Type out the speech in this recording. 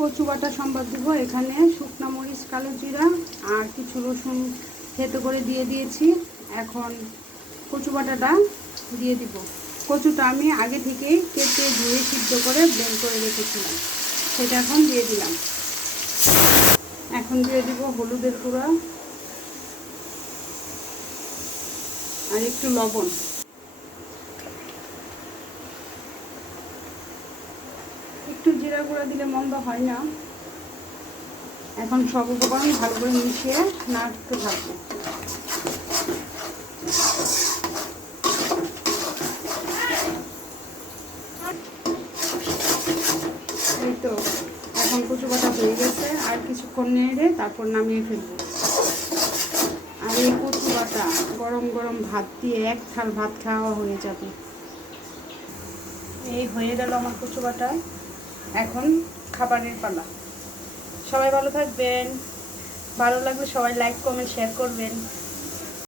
বাটা সম্বাদ দিব। এখানে শুকনো মরিচ, কালো জিরা আর কিছু রসুন থেতো করে দিয়ে দিয়েছি। এখন কচু বাটাটা দিয়ে দিব। কচুটা আমি আগে থেকেই কেটে ধুয়ে সিদ্ধ করে ব্লেন্ড করে রেখেছিলাম। সেটা এখন দিয়ে দিলাম। এখন দিয়ে দিব হলুদের গুঁড়া আর একটু লবণ। একটু জিরা গুঁড়া দিলে মন্দ হয় না। এখন সব উপকরণ ভালো করে মিশিয়ে নাড়তে থাকব। এই তো, এখন কচু বাটা হয়ে গেছে। আর কিছুক্ষণ নেড়ে তারপর নামিয়ে ফেলব। আর এই কচু বাটা গরম গরম ভাত দিয়ে এক থাল ভাত খাওয়া হয়ে যাবে। এই হয়ে গেল আমার কচু বাটা। এখন খাবারের পালা। সবাই ভালো থাকবেন। ভালো লাগলে সবাই লাইক কমেন্ট শেয়ার করবেন।